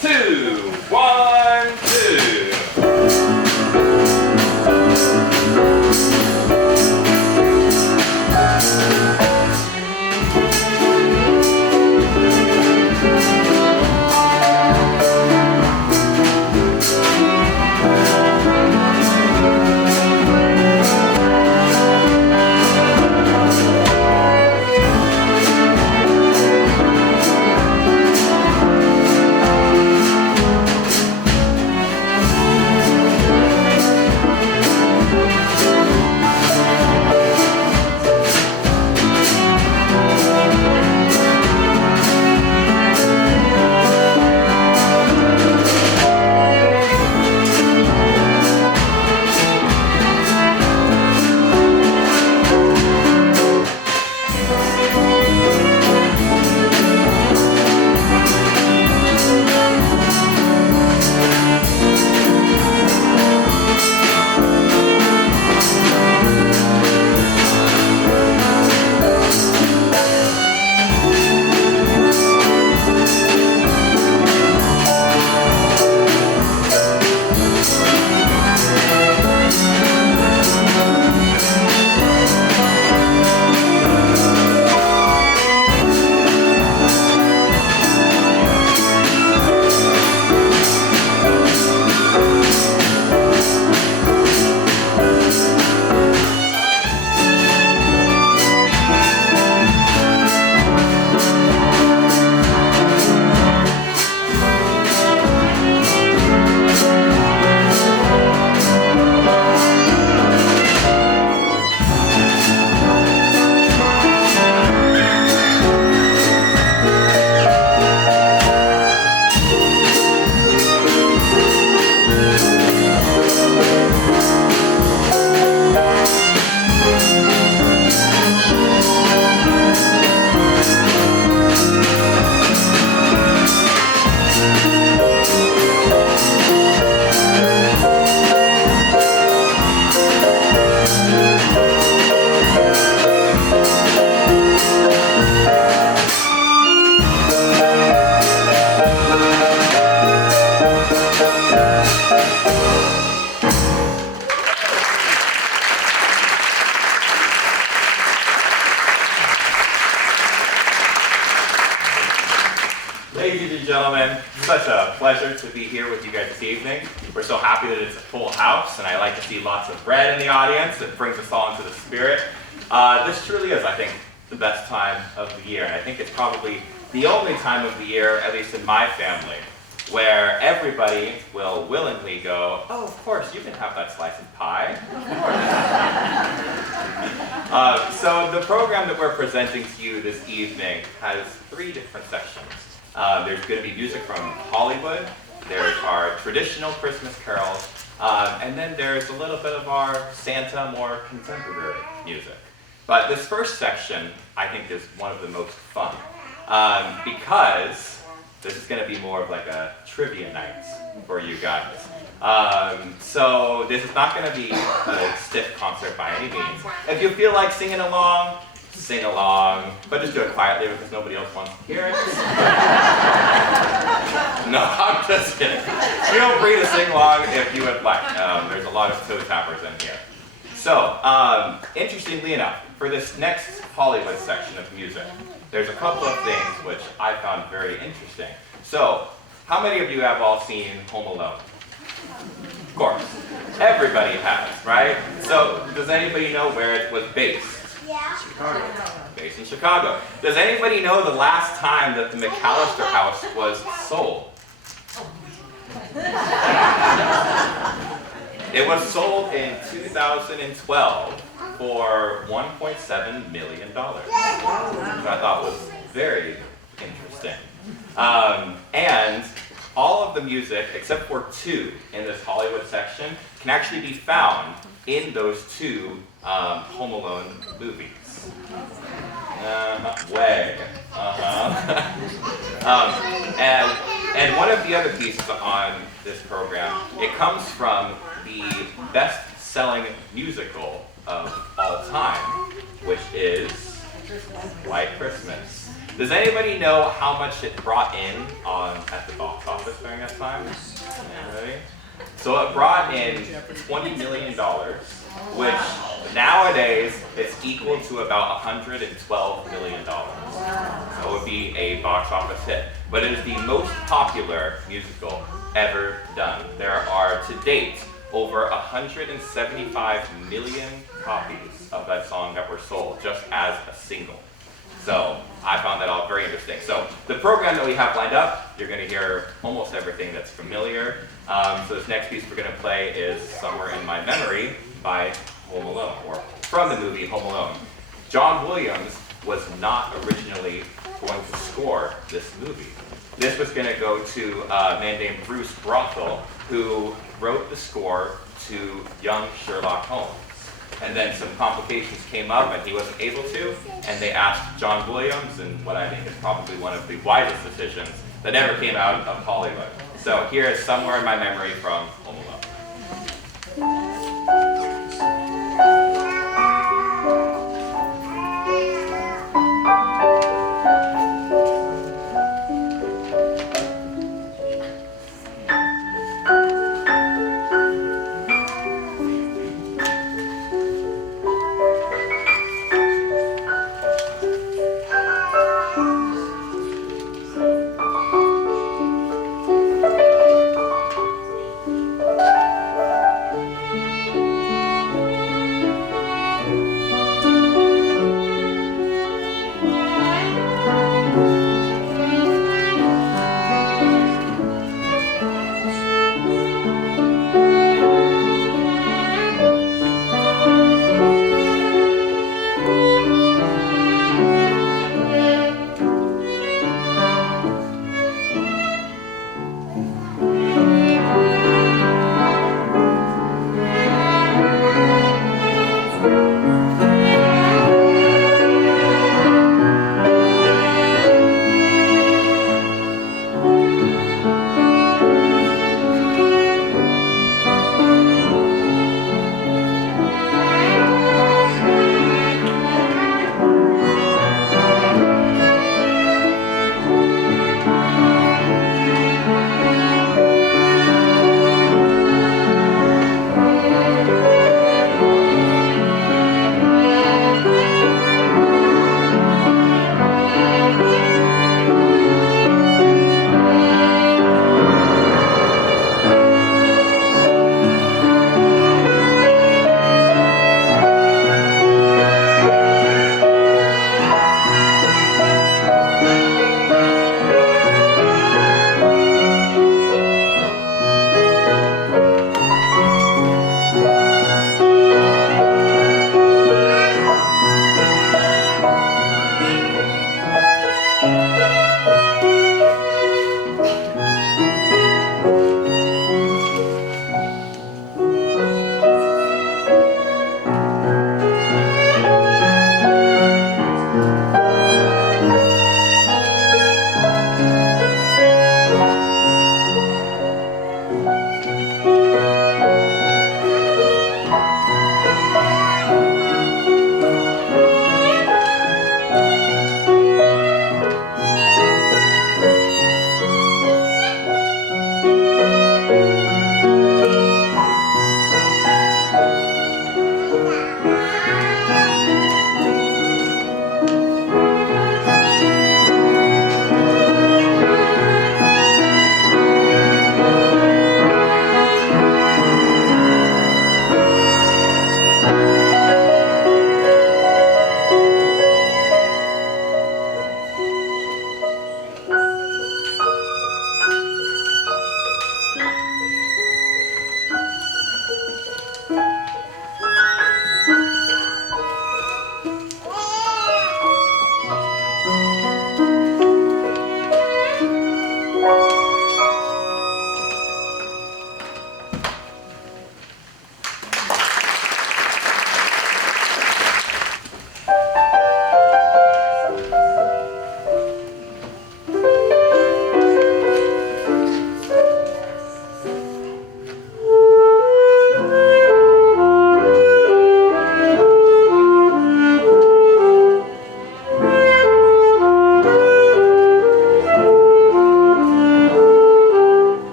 2, 1, 2. Ladies and gentlemen, such a pleasure to be here with you guys this evening. We're so happy that it's a full house, and I like to see lots of bread in the audience. It brings us all into the spirit. This truly is, I think, the best time of the year, and I think it's probably the only time of the year, at least in my family, where everybody will willingly go, oh, of course, you can have that slice of pie. Of course. So the program that we're presenting to you this evening has 3 different sections. There's going to be music from Hollywood, there's our traditional Christmas carols, and then there's a little bit of our Santa, more contemporary music. But this first section, I think, is one of the most fun, because this is going to be more of like a trivia night for you guys. So this is not going to be a stiff concert by any means. If you feel like singing along, sing along, but just do it quietly because nobody else wants to hear it. No, I'm just kidding. Feel free to sing along if you would like. There's a lot of toe tappers in here. So, interestingly enough, for this next Hollywood section of music, there's a couple of things which I found very interesting. So, how many of you have all seen Home Alone? Of course. Everybody has, right? So, does anybody know where it was based? Yeah. Chicago. Based in Chicago. Does anybody know the last time that the McAllister house was sold? It was sold in 2012 for $1.7 million, which I thought was very interesting. And all of the music, except for 2 in this Hollywood section, can actually be found in those 2 Home Alone movies. And one of the other pieces on this program, it comes from the best-selling musical of all time, which is White Christmas. Does anybody know how much it brought in at the box office during during that time? Ready? So it brought in $20 million, which nowadays is equal to about $112 million. So it would be a box office hit. But it is the most popular musical ever done. There are, to date, over 175 million copies of that song that were sold just as a single. So I found that all very interesting. So the program that we have lined up, you're going to hear almost everything that's familiar. So this next piece we're going to play is Somewhere in My Memory by Home Alone, or from the movie Home Alone. John Williams was not originally going to score this movie. This was going to go to a man named Bruce Brothel, who wrote the score to Young Sherlock Holmes. And then some complications came up and he wasn't able to, and they asked John Williams, and what I think is probably one of the wisest decisions that ever came out of Hollywood. So here is Somewhere in My Memory from Home Alone.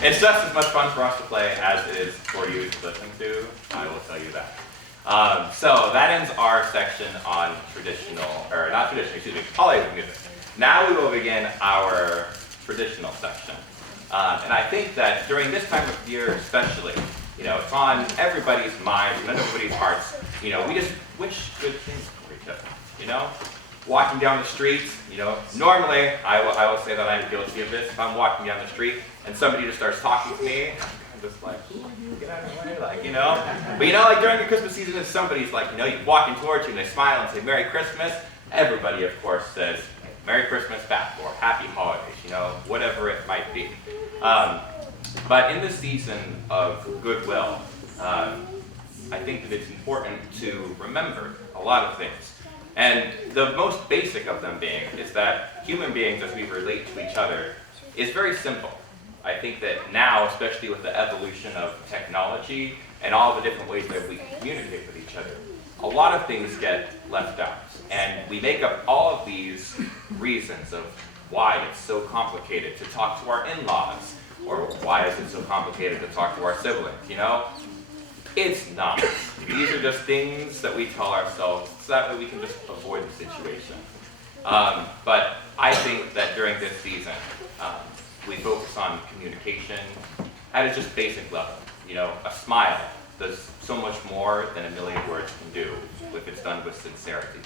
It's just as much fun for us to play as it is for you to listen to, I will tell you that. So that ends our section on Hollywood music. Now we will begin our traditional section. And I think that during this time of year especially, it's on everybody's minds and everybody's hearts. We just wish good things for each other, Walking down the streets, normally I will say that I'm guilty of this. If I'm walking down the street and somebody just starts talking to me, I'm just like, get out of the way, But during the Christmas season, if somebody's you walking towards you and they smile and say Merry Christmas, everybody of course says Merry Christmas back or Happy Holidays, whatever it might be. But in the season of goodwill, I think that it's important to remember a lot of things. And the most basic of them being is that human beings, as we relate to each other, is very simple. I think that now, especially with the evolution of technology and all the different ways that we can communicate with each other, a lot of things get left out. And we make up all of these reasons of why it's so complicated to talk to our in-laws, or why is it so complicated to talk to our siblings, It's not. These are just things that we tell ourselves so that way we can just avoid the situation. But I think that during this season, we focus on communication at a just basic level. A smile does so much more than a million words can do if it's done with sincerity.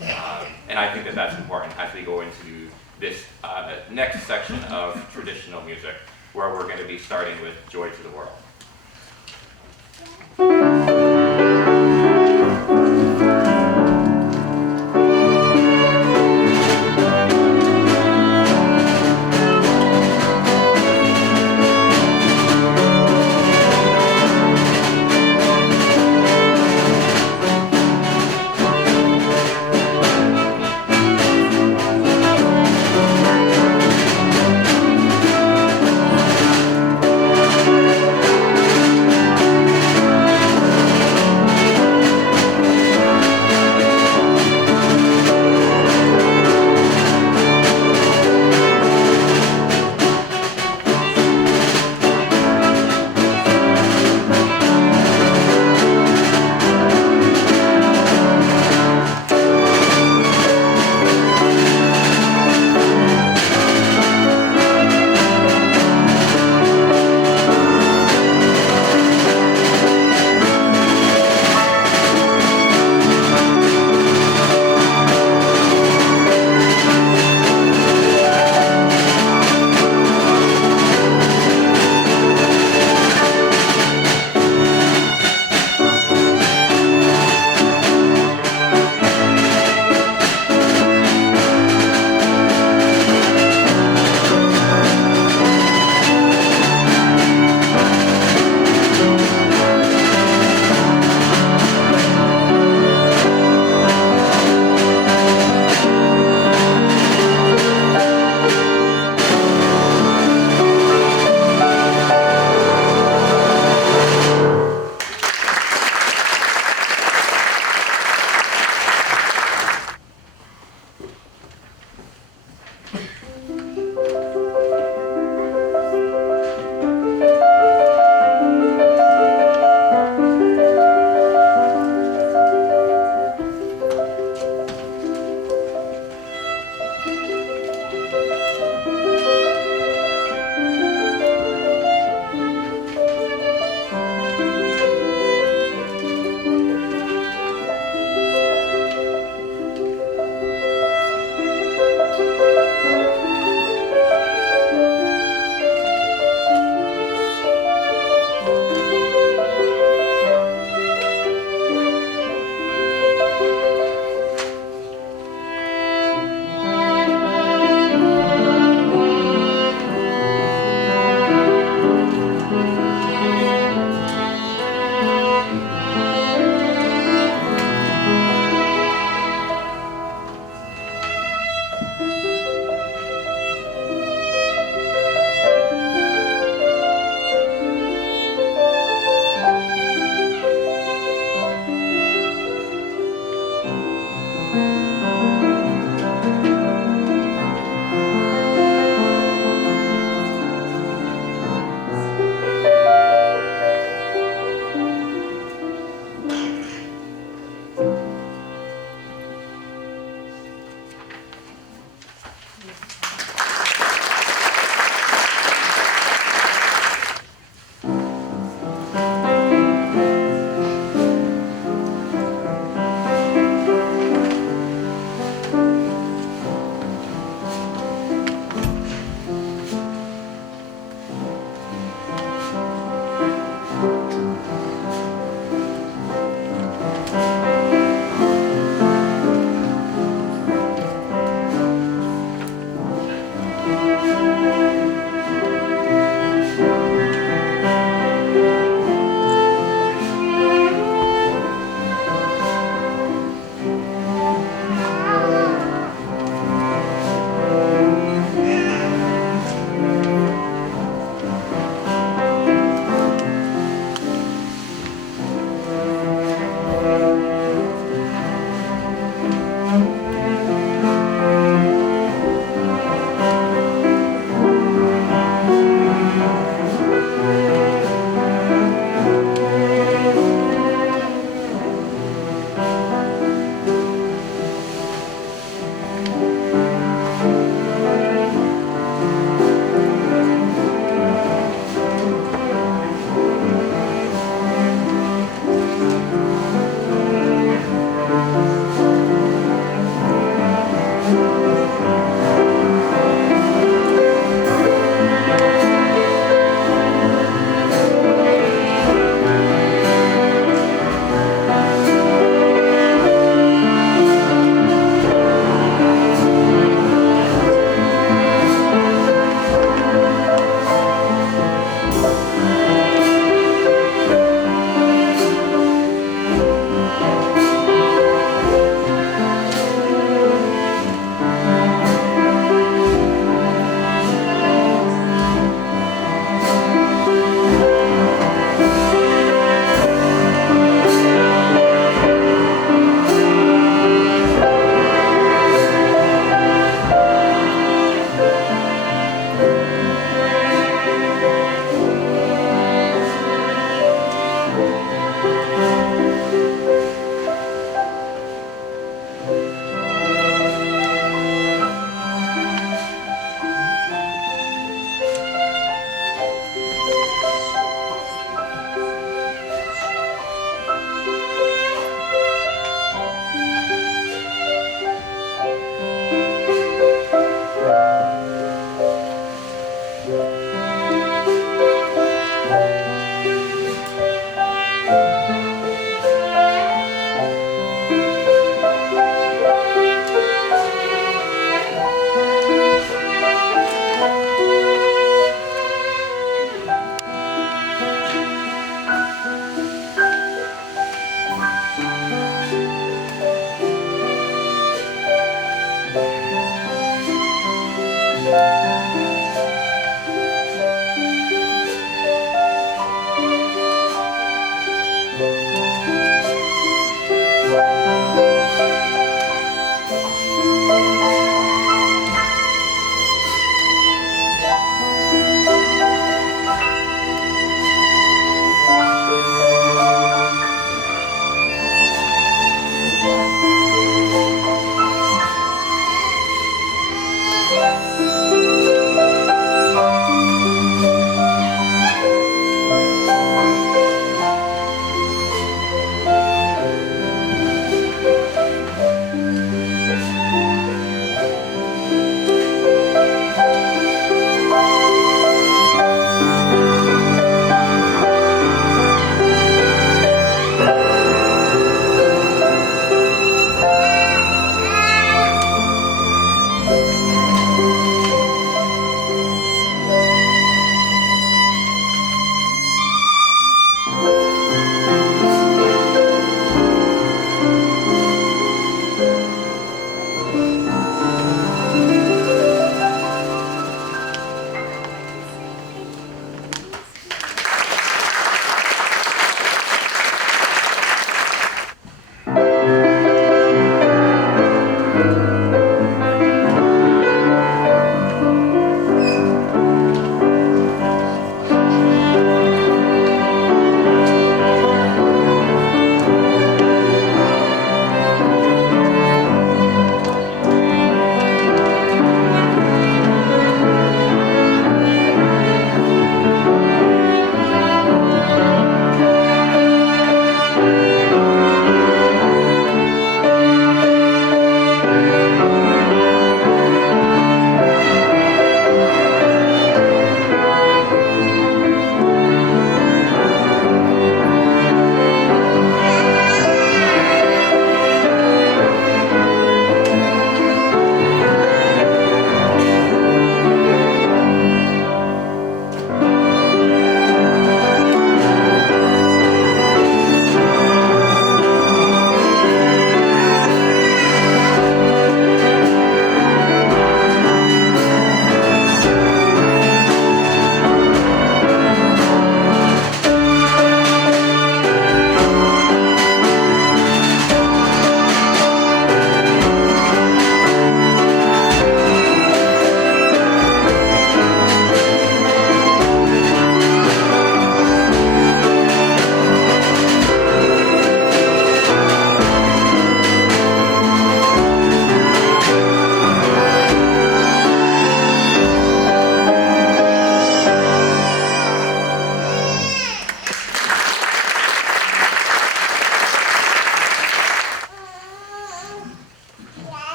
And I think that that's important as we go into this next section of traditional music, where we're going to be starting with Joy to the World.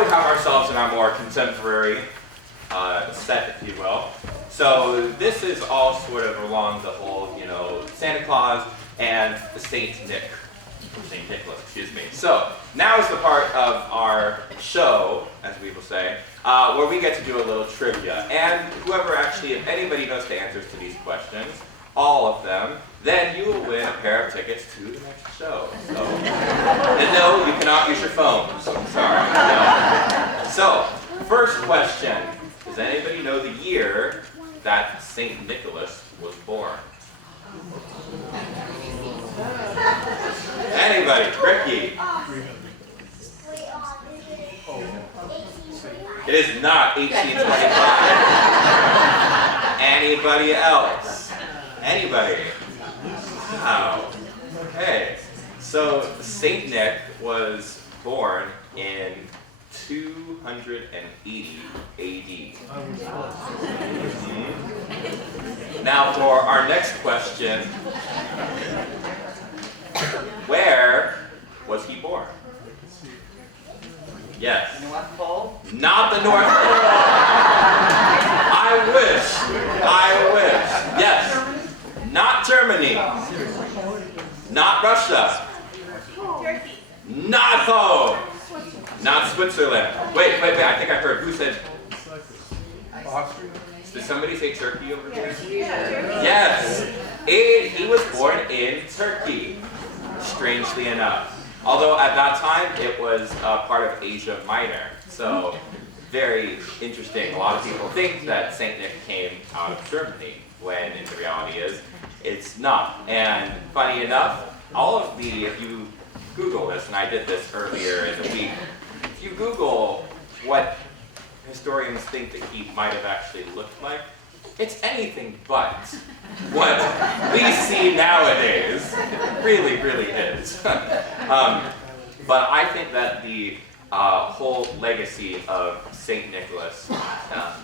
now we have ourselves in our more contemporary set, if you will. So this is all sort of along the whole, Santa Claus and the Saint Nicholas, excuse me. So now is the part of our show, as we will say, where we get to do a little trivia. And whoever actually, if anybody knows the answers to these questions, all of them, then you will win a pair of tickets to the next show. So, and no, you cannot use your phones. I'm sorry. No. So, first question. Does anybody know the year that St. Nicholas was born? Anybody? Ricky? It is not 1825. Anybody else? Anybody? Wow. Okay. So Saint Nick was born in 280 AD. Now for our next question, where was he born? Yes. North Pole? Not the North Pole. I wish. Yes. Not Germany. Not Russia. Turkey. Not home. Not Switzerland. Wait. I think I heard. Who said? Austria? Did somebody say Turkey over here? Yeah. Yes. He was born in Turkey, strangely enough. Although at that time it was part of Asia Minor. So very interesting. A lot of people think that St. Nick came out of Germany, when in the reality is it's not. And funny enough, if you Google this, and I did this earlier in the week, if you Google what historians think that he might have actually looked like, it's anything but what we see nowadays. It really is. But I think that the whole legacy of St. Nicholas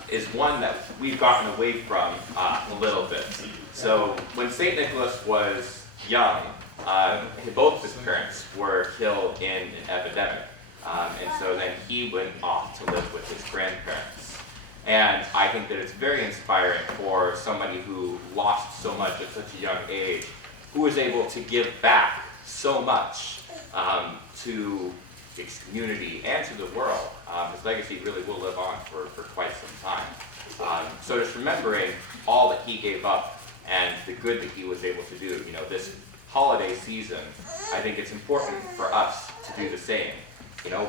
is one that we've gotten away from a little bit. So when St. Nicholas was young, both of his parents were killed in an epidemic. And so then he went off to live with his grandparents. And I think that it's very inspiring for somebody who lost so much at such a young age, who was able to give back so much to its community and to the world. His legacy really will live on for quite some time. So just remembering all that he gave up and the good that he was able to do, this holiday season, I think it's important for us to do the same.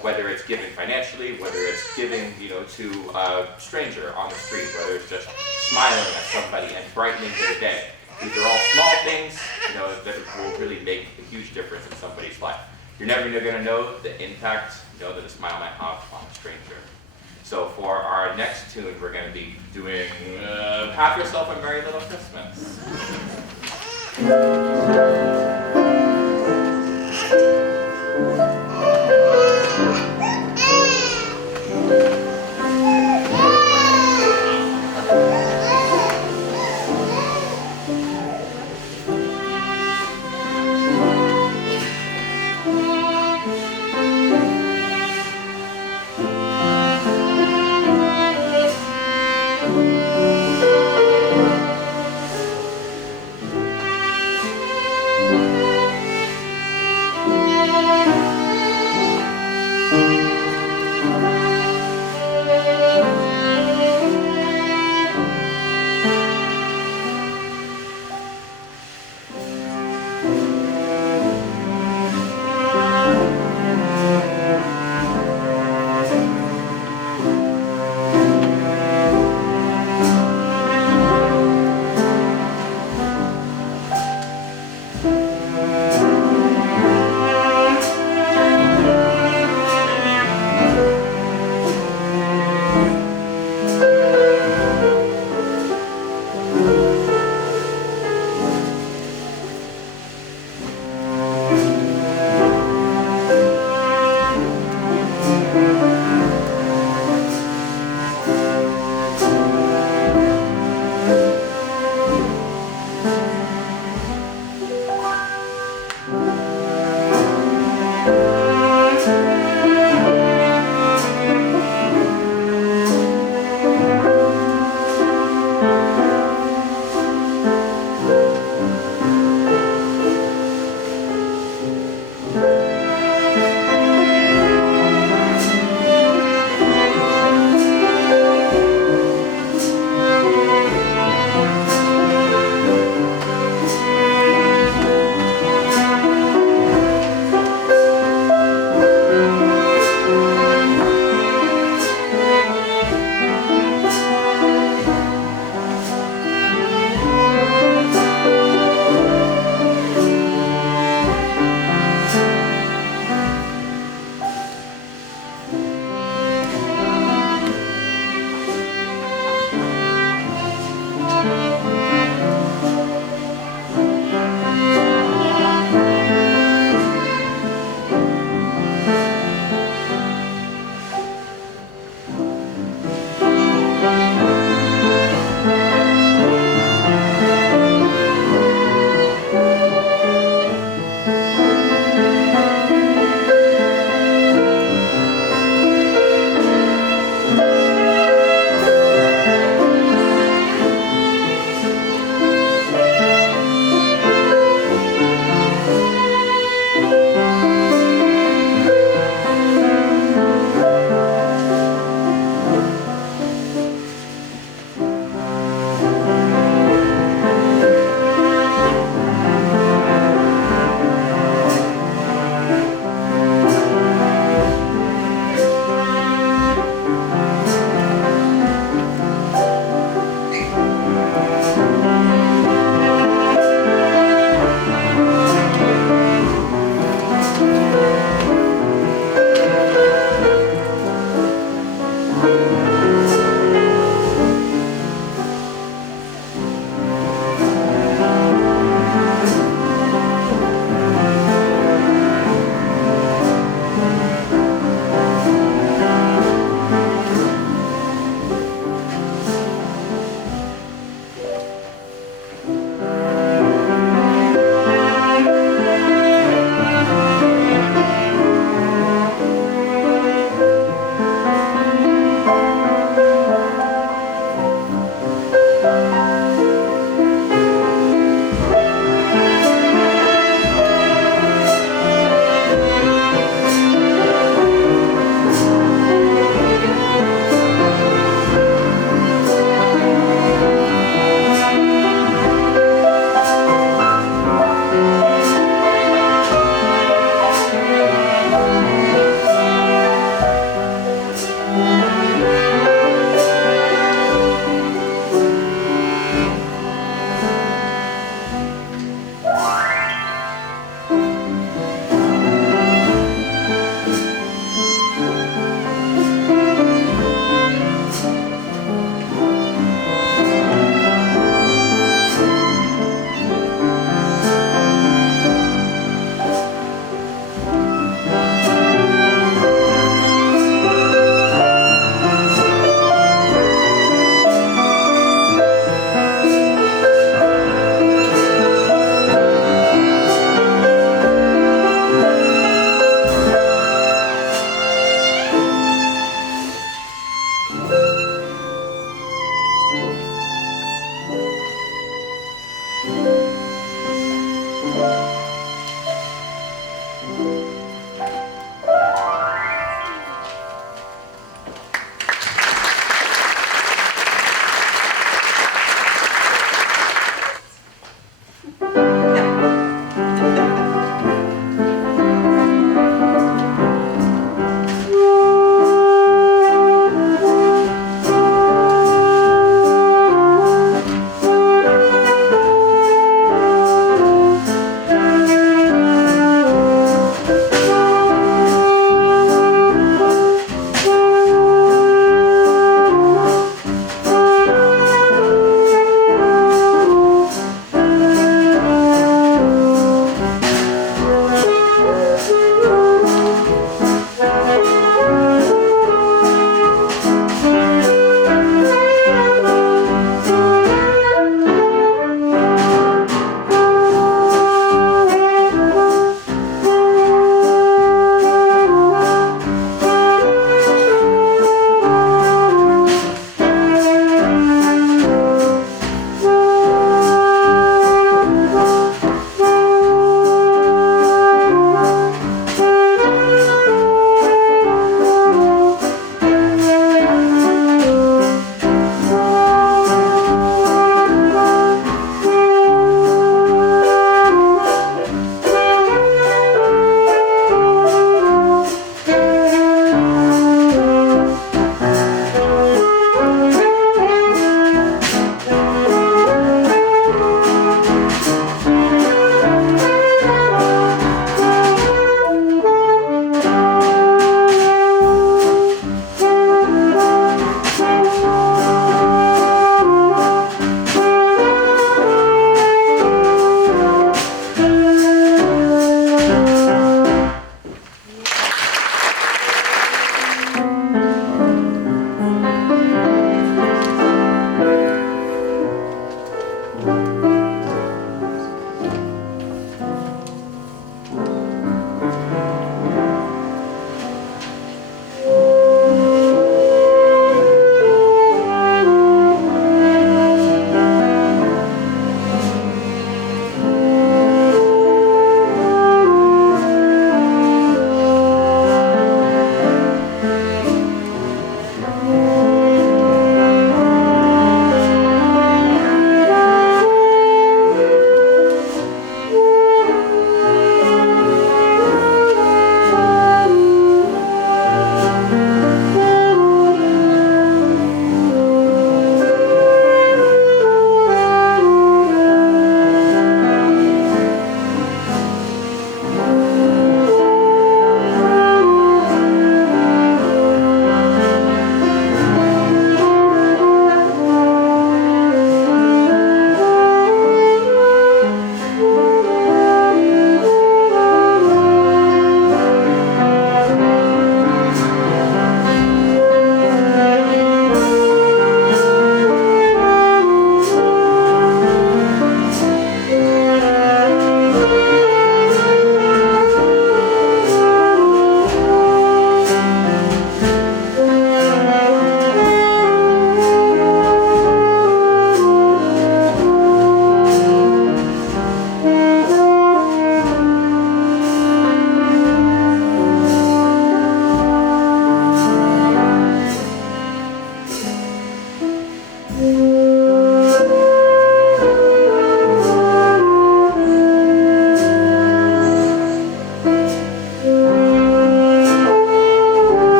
Whether it's giving financially, whether it's giving, to a stranger on the street, whether it's just smiling at somebody and brightening their day. These are all small things, that will really make a huge difference in somebody's life. You're never going to know the impact, that a smile might have on a stranger. So for our next tune, we're going to be doing Have Yourself a Merry Little Christmas.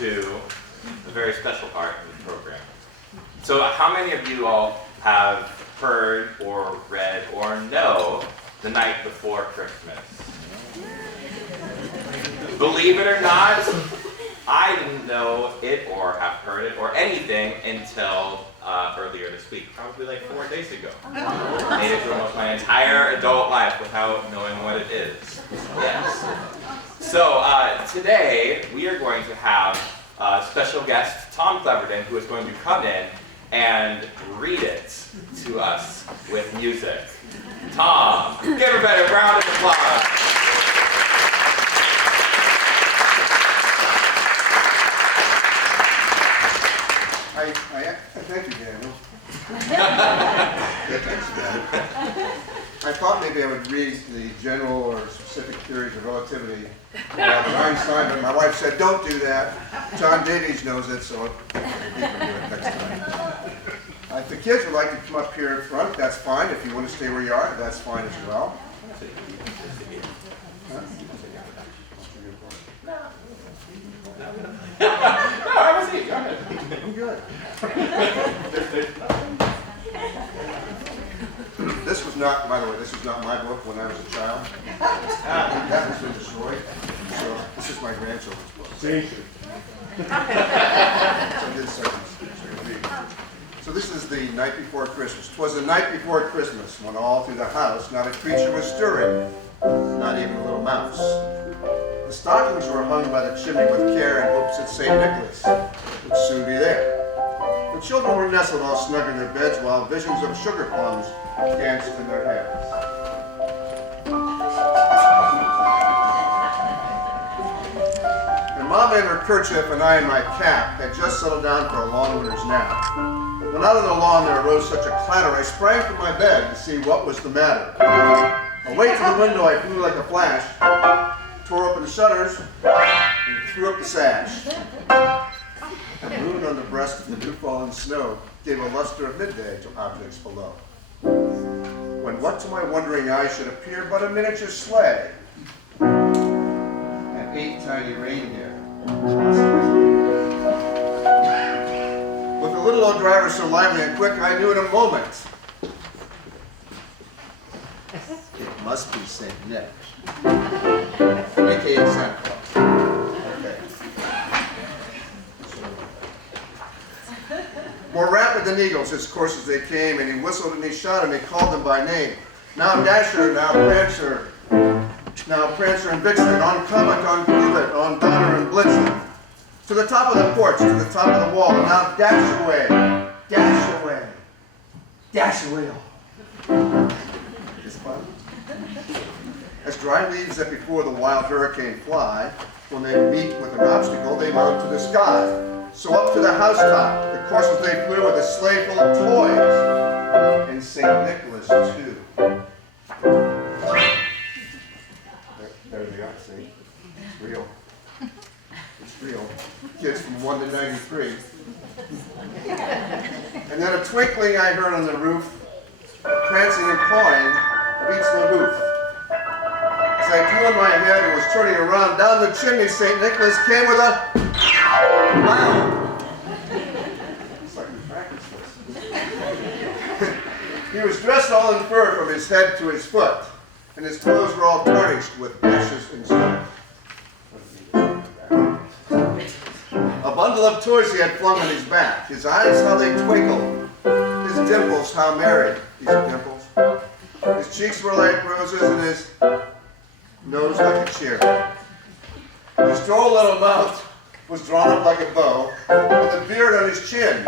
to a very special part of the program. So how many of you all have heard or read or know The Night Before Christmas? Believe it or not, I didn't know it or have heard it or anything until earlier this week, probably like 4 days ago. Made it through almost my entire adult life without knowing what it is. Yes. So today we are going to have special guest Tom Cleverton, who is going to come in and read it to us with music. Tom, give everybody a round of applause. Thank you, Daniel. Thanks, Daniel. I thought maybe I would read the general or specific theories of relativity of Einstein, but my wife said, don't do that. John Davies knows it, so I'll do it next time. If the kids would like to come up here in front, that's fine. If you want to stay where you are, that's fine as well. Huh? No, I was here. Go ahead. I'm good. This was not, by the way, this was not my book when I was a child. That has been destroyed. So this is my grandchildren's book. So this is the night before Christmas. 'Twas the night before Christmas, when all through the house not a creature was stirring, not even a little mouse. The stockings were hung by the chimney with care in hopes that St. Nicholas would soon be there. The children were nestled all snug in their beds while visions of sugar plums danced in their heads. And Mama in her kerchief and I in my cap had just settled down for a long winter's nap. When out on the lawn there arose such a clatter, I sprang from my bed to see what was the matter. Away to the window I flew like a flash, tore open the shutters, and threw up the sash. The moon on the breast of the new-fallen snow gave a luster of midday to objects below. When what to my wondering eyes should appear but a miniature sleigh, and 8 tiny reindeer. With a little old driver so lively and quick, I knew in a moment it must be St. Nick, a.k.a. Santa Claus. Okay. More rapid than eagles, his coursers they came, and he whistled and he shot and he called them by name. Now Dasher, now Prancer and Vixen, on Comet, on Cubit, on Donner and Blitzen. To the top of the porch, to the top of the wall, now dash away, dash away, dash away all. It's fun. As dry leaves that before the wild hurricane fly, when they meet with an obstacle, they mount to the sky. So up to the housetop, the coursers they flew with a sleigh full of toys, and St. Nicholas too. There they are, see? It's real. It's real. Kids from 1 to 93. And then a twinkling I heard on the roof, prancing and pawing of each little hoof. As I drew in my head and was turning around, down the chimney St. Nicholas came with a bound. It's like we practiced this. He was dressed all in fur from his head to his foot, and his clothes were all tarnished with ashes and soot. A bundle of toys he had flung on his back. His eyes, how they twinkled. His dimples, how merry, these are dimples. His cheeks were like roses, and his nose like a cherry. His droll little mouth was drawn up like a bow, and the beard on his chin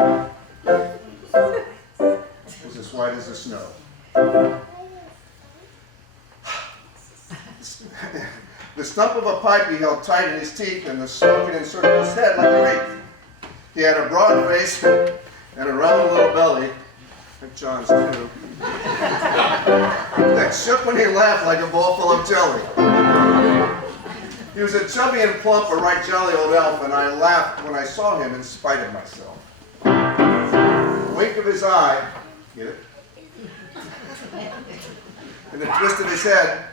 was as white as the snow. The stump of a pipe he held tight in his teeth, and the smoke had encircled his head like a wreath. He had a broad face and a round little belly, like John's too, that shook when he laughed like a bowl full of jelly. He was a chubby and plump, a right jolly old elf, and I laughed when I saw him in spite of myself. The wink of his eye, get it? And the twist of his head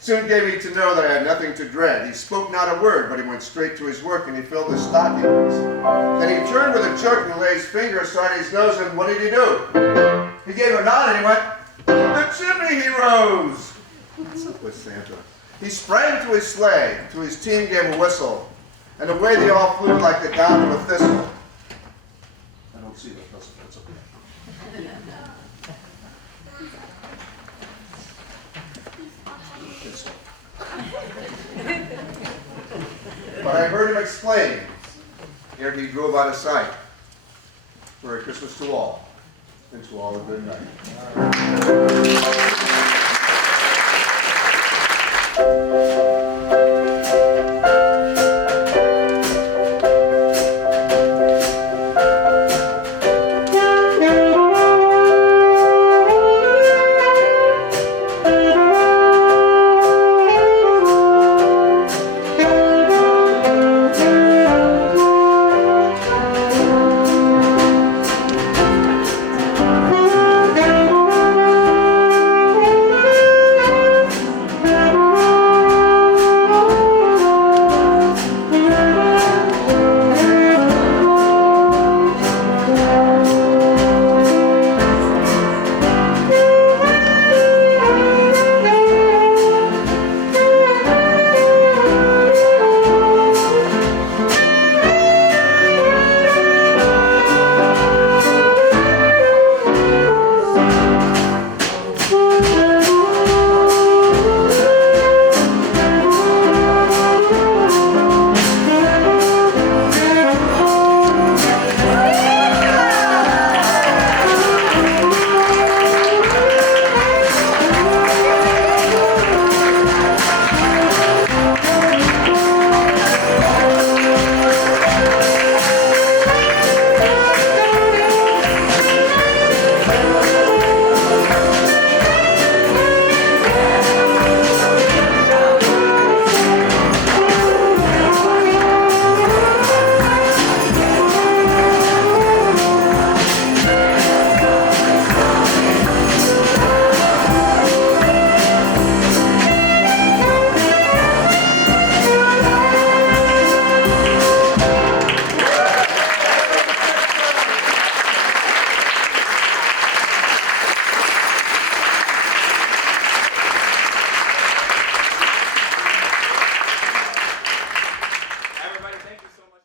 soon gave me to know that I had nothing to dread. He spoke not a word, but he went straight to his work, and he filled his stockings. Then he turned with a jerk and laid his finger aside his nose, and what did he do? He gave a nod, and he went, "The chimney he rose!" What's up with Santa? He sprang to his sleigh, to his team gave a whistle, and away they all flew like the down of a thistle. I don't see the thistle, that's okay. Thistle. But I heard him exclaim, ere he drove out of sight, "Merry Christmas to all, and to all a good night."